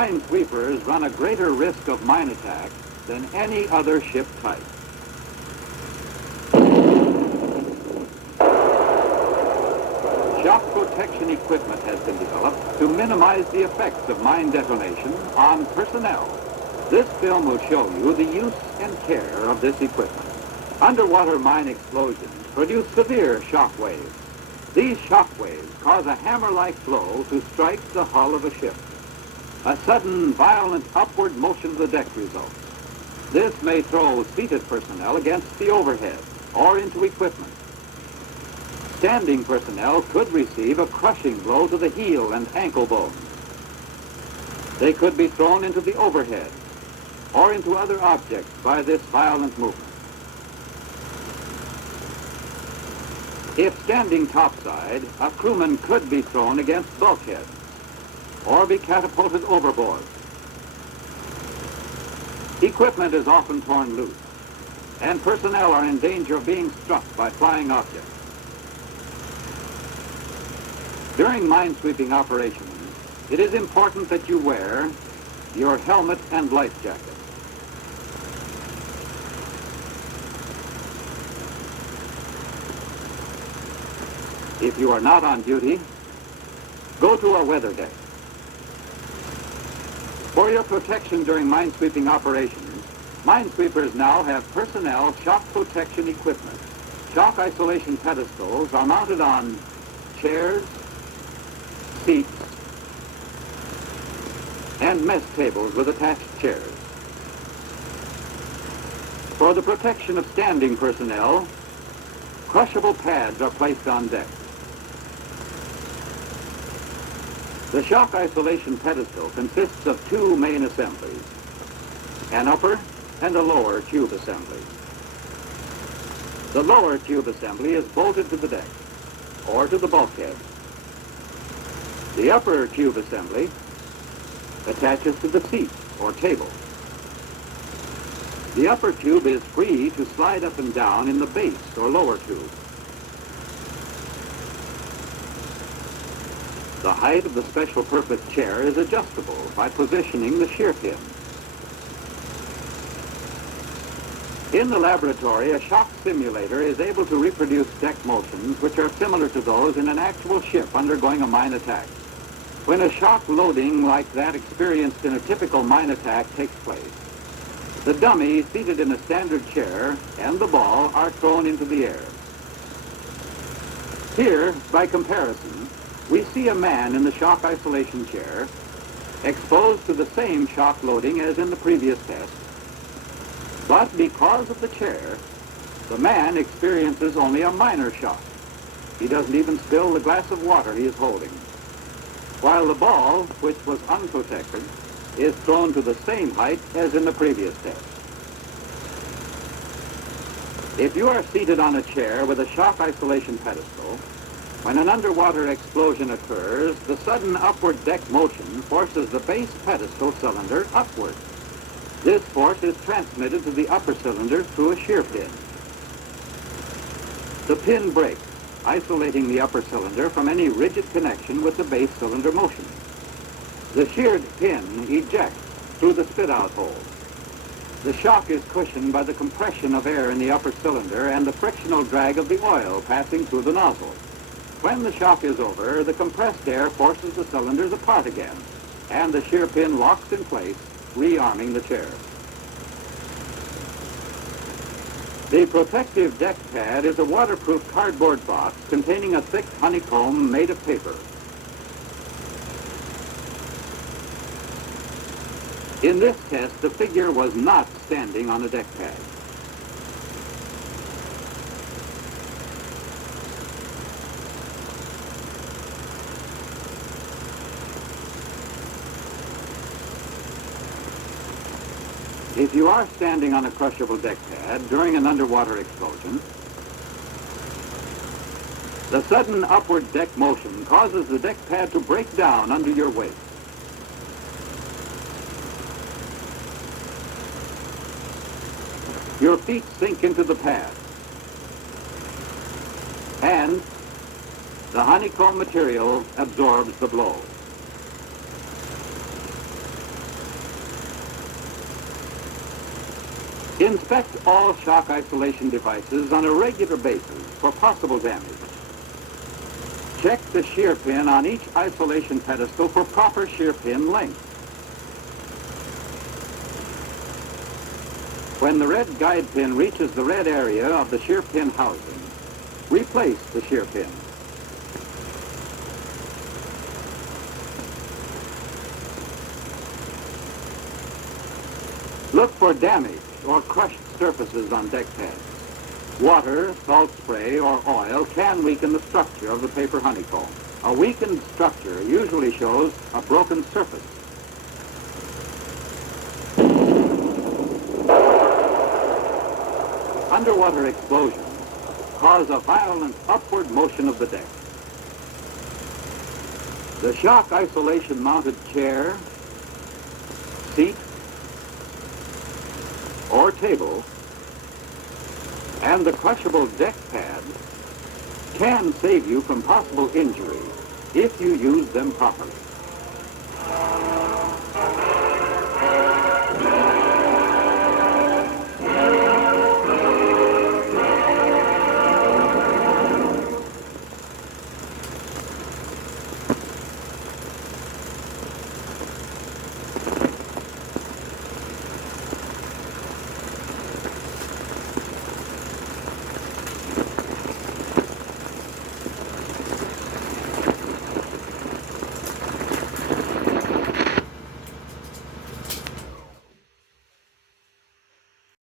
Minesweepers run a greater risk of mine attack than any other ship type. Shock protection equipment has been developed to minimize the effects of mine detonation on personnel. This film will show you the use and care of this equipment. Underwater mine explosions produce severe shock waves. These shock waves cause a hammer-like blow to strike the hull of a ship. A sudden, violent upward motion of the deck results. This may throw seated personnel against the overhead or into equipment. Standing personnel could receive a crushing blow to the heel and ankle bones. They could be thrown into the overhead or into other objects by this violent movement. If standing topside, a crewman could be thrown against bulkheads or be catapulted overboard. Equipment is often torn loose, and personnel are in danger of being struck by flying objects. During minesweeping operations, it is important that you wear your helmet and life jacket. If you are not on duty, go to a weather deck. For your protection during minesweeping operations, minesweepers now have personnel shock protection equipment. Shock isolation pedestals are mounted on chairs, seats, and mess tables with attached chairs. For the protection of standing personnel, crushable pads are placed on deck. The shock isolation pedestal consists of two main assemblies, an upper and a lower tube assembly. The lower tube assembly is bolted to the deck or to the bulkhead. The upper tube assembly attaches to the seat or table. The upper tube is free to slide up and down in the base or lower tube. The height of the special purpose chair is adjustable by positioning the shear pin. In the laboratory, a shock simulator is able to reproduce deck motions which are similar to those in an actual ship undergoing a mine attack. When a shock loading like that experienced in a typical mine attack takes place, the dummy seated in a standard chair and the ball are thrown into the air. Here, by comparison, we see a man in the shock isolation chair exposed to the same shock loading as in the previous test, but because of the chair, the man experiences only a minor shock. He doesn't even spill the glass of water he is holding, while the ball, which was unprotected, is thrown to the same height as in the previous test. If you are seated on a chair with a shock isolation pedestal, when an underwater explosion occurs, the sudden upward deck motion forces the base pedestal cylinder upward. This force is transmitted to the upper cylinder through a shear pin. The pin breaks, isolating the upper cylinder from any rigid connection with the base cylinder motion. The sheared pin ejects through the spit-out hole. The shock is cushioned by the compression of air in the upper cylinder and the frictional drag of the oil passing through the nozzle. When the shock is over, the compressed air forces the cylinders apart again, and the shear pin locks in place, rearming the chair. The protective deck pad is a waterproof cardboard box containing a thick honeycomb made of paper. In this test, the figure was not standing on a deck pad. If you are standing on a crushable deck pad during an underwater explosion, the sudden upward deck motion causes the deck pad to break down under your weight. Your feet sink into the pad, and the honeycomb material absorbs the blow. Inspect all shock isolation devices on a regular basis for possible damage. Check the shear pin on each isolation pedestal for proper shear pin length. When the red guide pin reaches the red area of the shear pin housing, replace the shear pin. Look for damage or crushed surfaces on deck pads. Water, salt spray, or oil can weaken the structure of the paper honeycomb. A weakened structure usually shows a broken surface. Underwater explosions cause a violent upward motion of the deck. The shock isolation mounted chair, seat, or table, and the crushable deck pad can save you from possible injury if you use them properly.